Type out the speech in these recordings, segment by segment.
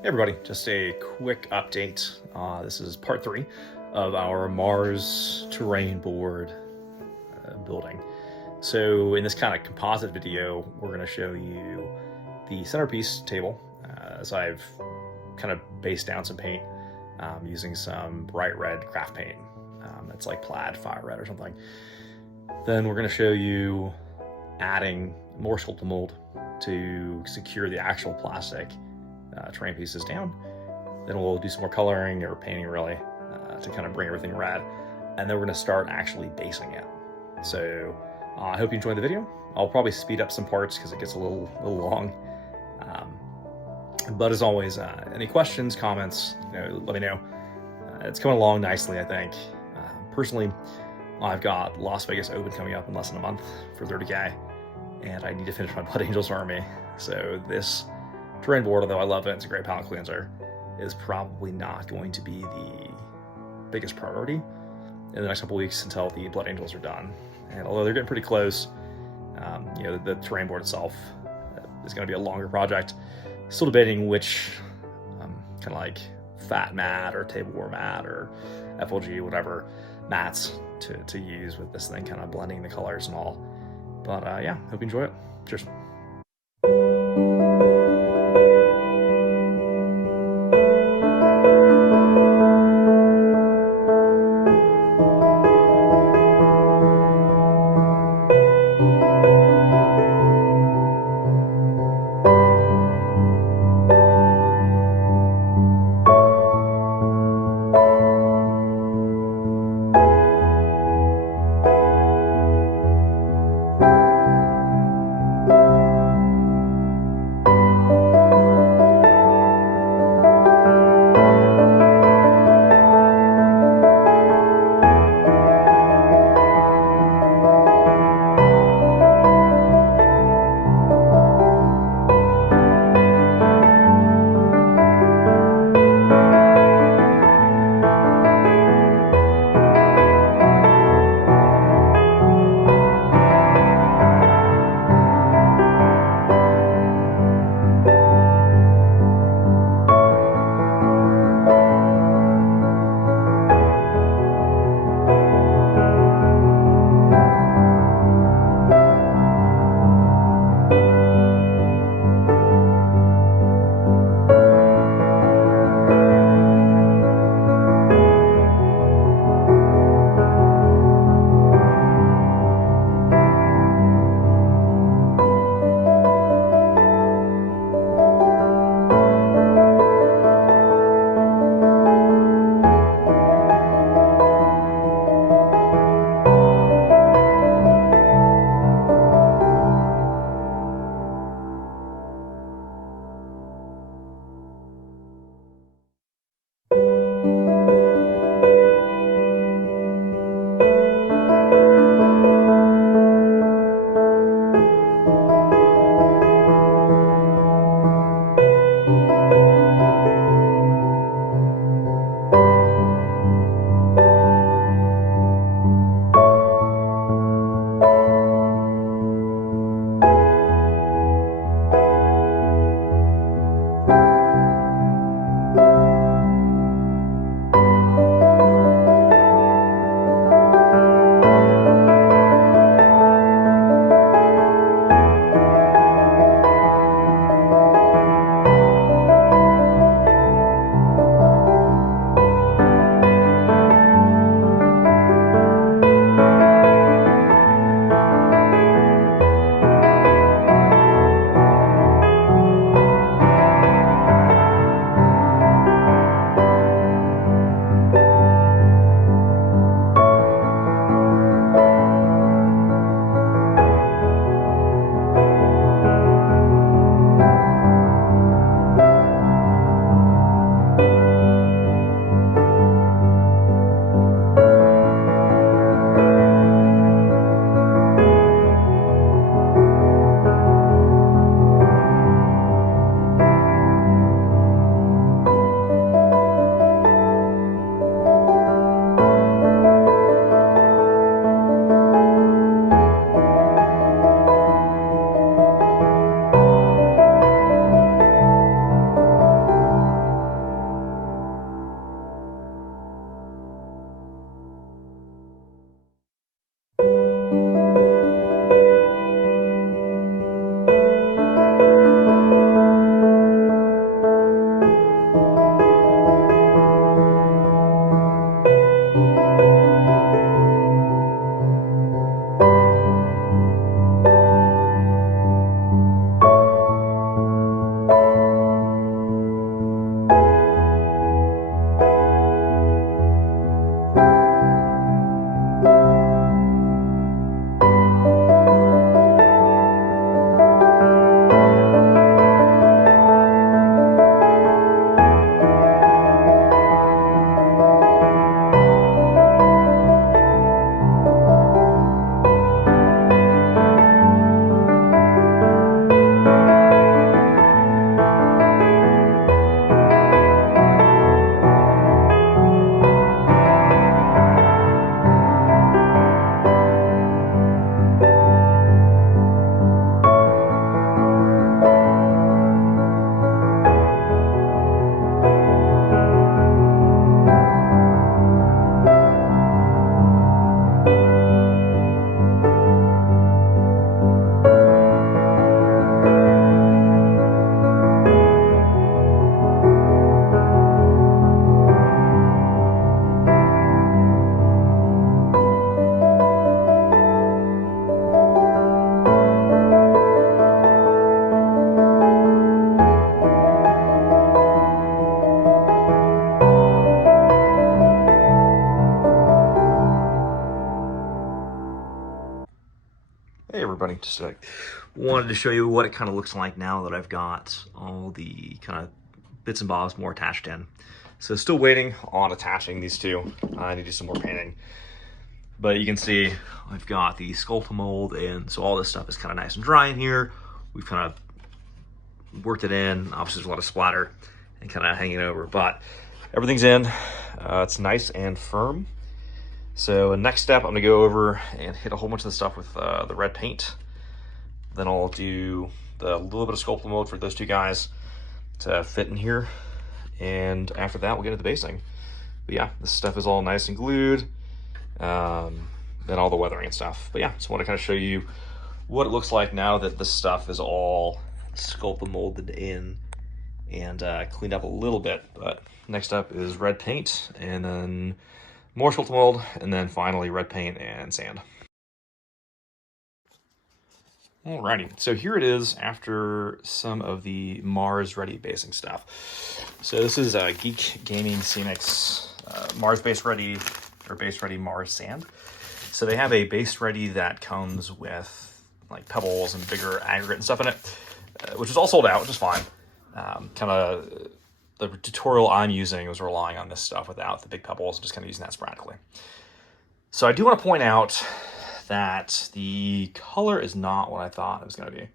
Hey everybody, just a quick update. This is part 3 of our Mars Terrain board building. So in this kind of composite video, we're going to show you the centerpiece table as I've kind of based down some paint using some bright red craft paint. It's like plaid fire red or something. Then we're going to show you adding more sculpted mold to secure the actual plastic terrain pieces down. Then we'll do some more coloring or painting really to kind of bring everything red. And then we're going to start actually basing it. So I hope you enjoyed the video. I'll probably speed up some parts because it gets a little long. But as always, any questions, comments, let me know. It's coming along nicely, I think. Personally, I've got Las Vegas Open coming up in less than a month for 30K, and I need to finish my Blood Angels army. So this terrain board, although I love it, it's a great palette cleanser, is probably not going to be the biggest priority in the next couple weeks until the Blood Angels are done. And although they're getting pretty close, the terrain board itself is going to be a longer project. Still debating which kind of like fat mat or tableware mat or FLG, whatever mats to use with this thing, kind of blending the colors and all. But yeah, hope you enjoy it. Cheers. Just wanted to show you what it kind of looks like now that I've got all the kind of bits and bobs more attached in. So still waiting on attaching these two. I need to do some more painting. But you can see I've got the sculpting mold, and so all this stuff is kind of nice and dry in here. We've kind of worked it in. Obviously there's a lot of splatter and kind of hanging over, but everything's in. It's nice and firm. So next step, I'm gonna go over and hit a whole bunch of the stuff with the red paint. Then I'll do the little bit of sculpting mold for those two guys to fit in here. And after that, we'll get into the basing. But yeah, this stuff is all nice and glued. Then all the weathering and stuff. But yeah, just want to kind of show you what it looks like now that this stuff is all sculpted molded in and cleaned up a little bit. But next up is red paint, and then more sculpted mold, and then finally red paint and sand. Alrighty, so here it is after some of the Mars Ready basing stuff. So this is Geek Gaming Scenics Mars Base Ready, or Base Ready Mars Sand. So they have a Base Ready that comes with like pebbles and bigger aggregate and stuff in it, which is all sold out, which is fine. Kind of the tutorial I'm using was relying on this stuff without the big pebbles, just kind of using that sporadically. So I do want to point out that the color is not what I thought it was going to be.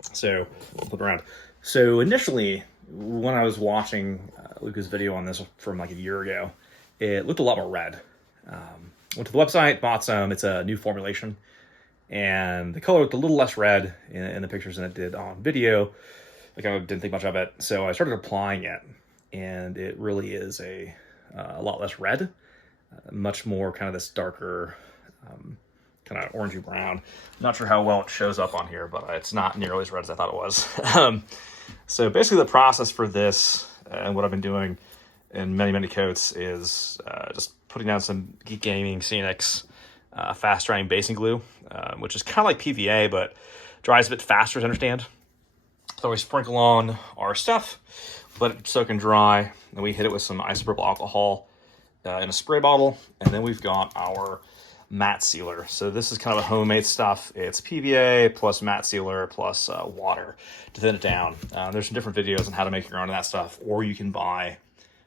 So we'll flip around. So initially, when I was watching Luca's video on this from like a year ago, it looked a lot more red. Went to the website, bought some. It's a new formulation, and the color looked a little less red in the pictures than it did on video. Like I didn't think much of it, so I started applying it, and it really is a lot less red. Much more kind of this darker, kind of orangey brown. Not sure how well it shows up on here, but it's not nearly as red as I thought it was. So basically the process for this, and what I've been doing in many coats, is just putting down some Geek Gaming Scenics fast drying basing glue, which is kind of like PVA, but dries a bit faster to understand. So we sprinkle on our stuff, let it soak and dry, and we hit it with some isopropyl alcohol in a spray bottle, and then we've got our matte sealer. So this is kind of a homemade stuff. It's PVA plus matte sealer plus water to thin it down. There's some different videos on how to make your own of that stuff, or you can buy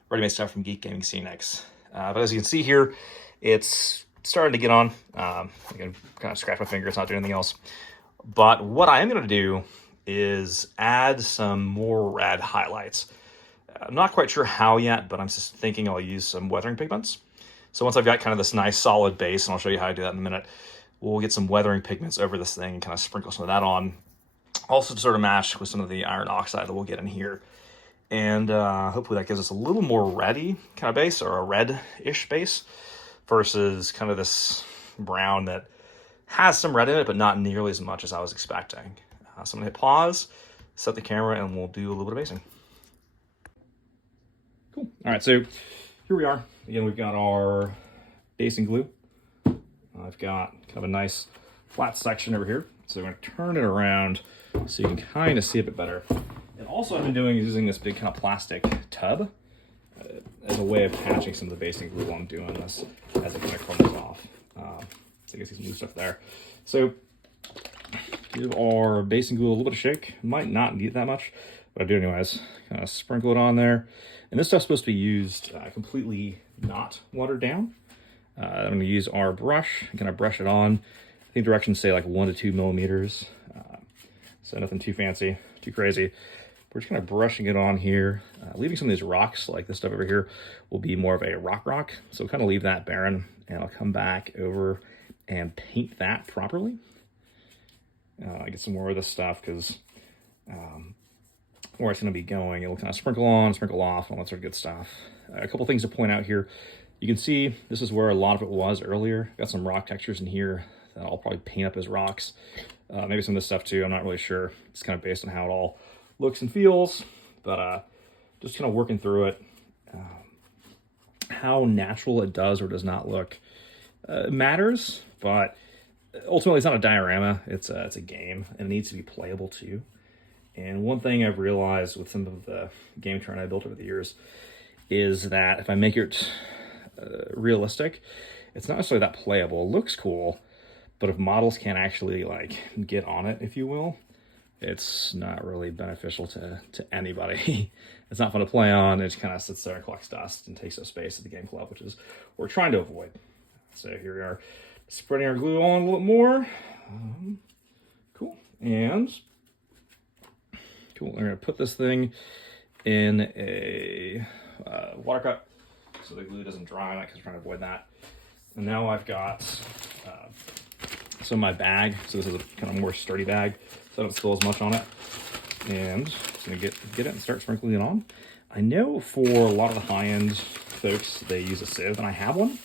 ready-made stuff from Geek Gaming Scenics. But as you can see here, it's starting to get on. I can kind of scratch my finger, it's not doing anything else. But what I am going to do is add some more red highlights. I'm not quite sure how yet, but I'm just thinking I'll use some weathering pigments. So once I've got kind of this nice solid base, and I'll show you how I do that in a minute, we'll get some weathering pigments over this thing and kind of sprinkle some of that on. Also to sort of match with some of the iron oxide that we'll get in here. And hopefully that gives us a little more reddy kind of base, or a red-ish base, versus kind of this brown that has some red in it, but not nearly as much as I was expecting. So I'm gonna hit pause, set the camera, and we'll do a little bit of basing. Cool. All right, so here we are. Again, we've got our basing glue. I've got kind of a nice flat section over here. So I'm gonna turn it around so you can kind of see a bit better. And also what I've been doing is using this big kind of plastic tub as a way of patching some of the basing glue while I'm doing this as it kind of crumbles off. So you can see some new stuff there. So give our basing glue a little bit of shake. Might not need that much, but I do anyways. Kind of sprinkle it on there. And this stuff's supposed to be used completely not watered down. I'm going to use our brush and kind of brush it on. I think directions say like 1 to 2 millimeters. So nothing too fancy, too crazy. We're just kind of brushing it on here. Leaving some of these rocks, like this stuff over here, will be more of a rock. So kind of leave that barren, and I'll come back over and paint that properly. I get some more of this stuff because where it's going to be going, it'll kind of sprinkle on, sprinkle off, all that sort of good stuff. A couple things to point out here. You can see this is where a lot of it was earlier. Got some rock textures in here that I'll probably paint up as rocks. Maybe some of this stuff too, I'm not really sure. It's kind of based on how it all looks and feels, but just kind of working through it. How natural it does or does not look matters, but ultimately it's not a diorama, it's a game, and it needs to be playable too. And one thing I've realized with some of the game terrain I built over the years is that if I make it realistic, it's not necessarily that playable. It looks cool, But if models can't actually like get on it, if you will, it's not really beneficial to anybody. It's not fun to play on. It just kind of sits there and collects dust and takes up space at the game club, which is what we're trying to avoid. So here we are, spreading our glue on a little more. Cool. And cool. We're gonna put this thing in a water cup so the glue doesn't dry on it, because we're trying to avoid that. And now I've got some of my bag. So this is a kind of more sturdy bag, so I don't spill as much on it. And just gonna get it and start sprinkling it on. I know for a lot of the high-end folks, they use a sieve, and I have one.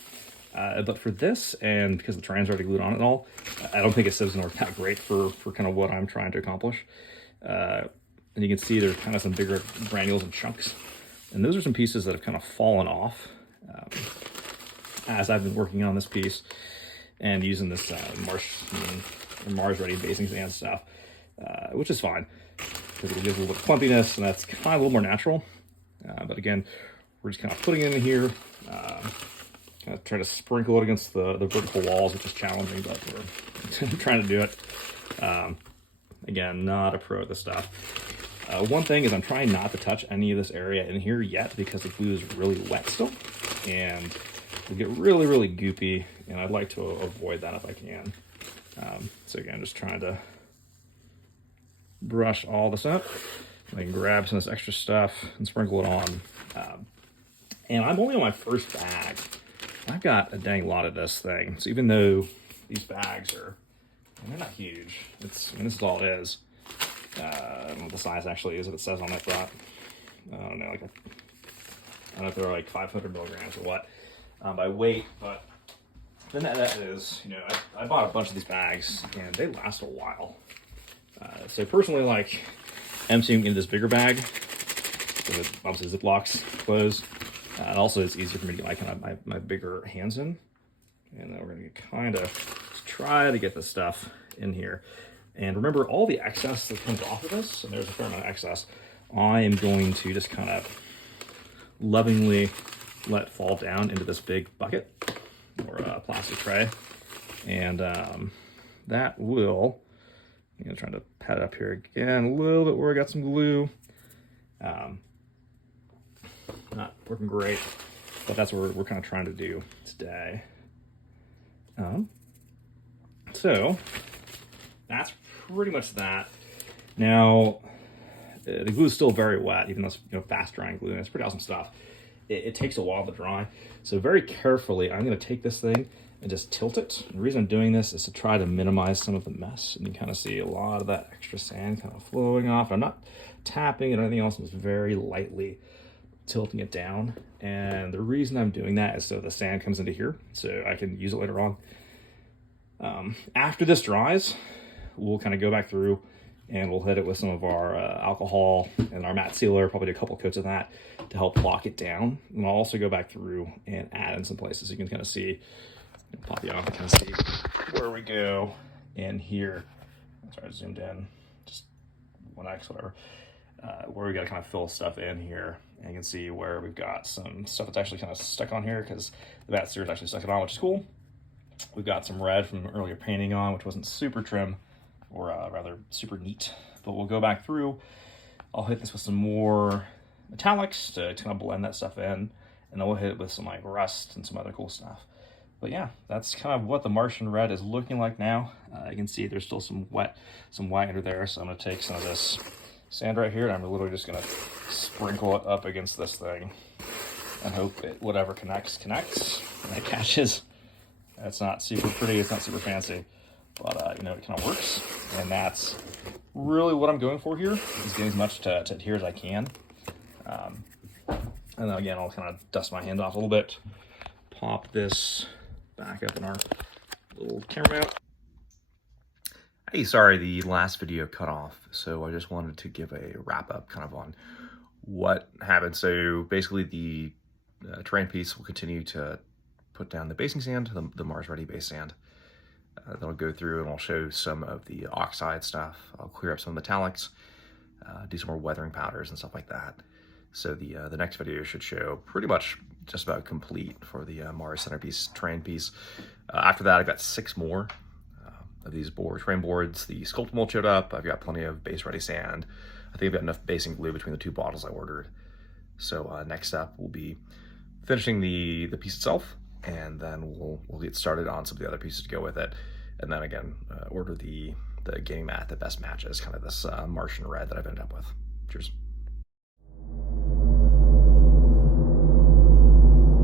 But for this, and because the terrain's already glued on it and all, I don't think a siev's gonna work that great for kind of what I'm trying to accomplish. And you can see there's kind of some bigger granules and chunks. And those are some pieces that have kind of fallen off as I've been working on this piece and using this Mars Ready basing sand stuff, which is fine, because it gives a little bit of clumpiness, and that's kind of a little more natural. But again, we're just kind of putting it in here, kind of trying to sprinkle it against the vertical walls, which is challenging, but we're trying to do it. Again, not a pro at this stuff. One thing is I'm trying not to touch any of this area in here yet, because the glue is really wet still, and it'll get really, really goopy, and I'd like to avoid that if I can. So again, just trying to brush all this up. I can grab some of this extra stuff and sprinkle it on. And I'm only on my first bag. I've got a dang lot of this thing. So even though these bags are, they're not huge. This is all it is. I don't know what the size actually is, if it says on that front. I don't know, I don't know if they're like 500 milligrams or what by weight, but then that is, I bought a bunch of these bags and they last a while. So personally, like, emptying into this bigger bag, so it obviously Ziplocs close, and also it's easier for me to get my bigger hands in. And then we're gonna kind of try to get this stuff in here. And remember, all the excess that comes off of this, and there's a fair amount of excess, I am going to just kind of lovingly let fall down into this big bucket or a plastic tray. And that will, I'm gonna try to pat it up here again a little bit where I got some glue. Not working great, but that's what we're kind of trying to do today. So that's pretty much that. Now, the glue is still very wet, even though it's fast drying glue, and it's pretty awesome stuff. It takes a while to dry. So very carefully, I'm gonna take this thing and just tilt it. And the reason I'm doing this is to try to minimize some of the mess. And you kind of see a lot of that extra sand kind of flowing off. I'm not tapping it or anything else, I'm just very lightly tilting it down. And the reason I'm doing that is so the sand comes into here, so I can use it later on. After this dries, we'll kind of go back through and we'll hit it with some of our alcohol and our matte sealer, probably do a couple coats of that to help lock it down. And I'll also go back through and add in some places. You can kind of see, pop you off and kind of see where we go in here. Sorry, I zoomed in, just 1x, whatever. Where we got to kind of fill stuff in here. And you can see where we've got some stuff that's actually kind of stuck on here, because the matte sealer is actually stuck it on, which is cool. We've got some red from earlier painting on, which wasn't super trim, or rather super neat. But we'll go back through. I'll hit this with some more metallics to kind of blend that stuff in, and then we'll hit it with some like rust and some other cool stuff. But yeah, that's kind of what the Martian red is looking like now. You can see there's still some white under there, so I'm gonna take some of this sand right here, and I'm literally just gonna sprinkle it up against this thing and hope it, whatever connects, and it catches. It's not super pretty, it's not super fancy, but it kind of works. And that's really what I'm going for here, is getting as much to adhere as I can. And then again, I'll kind of dust my hand off a little bit, pop this back up in our little camera mount. Hey, sorry, the last video cut off, so I just wanted to give a wrap up kind of on what happened. So basically the terrain piece will continue to put down the basing sand, the Mars Ready base sand. That'll go through and I'll show some of the oxide stuff. I'll clear up some metallics, do some more weathering powders and stuff like that. So the next video should show pretty much just about complete for the Mars Centerpiece terrain piece. After that, I've got 6 more. of these terrain boards. The sculpt mold showed up. I've got plenty of base ready sand. I think I've got enough base and glue between the 2 bottles I ordered. So next up will be finishing the piece itself, and then we'll get started on some of the other pieces to go with it. And then again, order the gaming mat that best matches kind of this Martian red that I've ended up with. Cheers.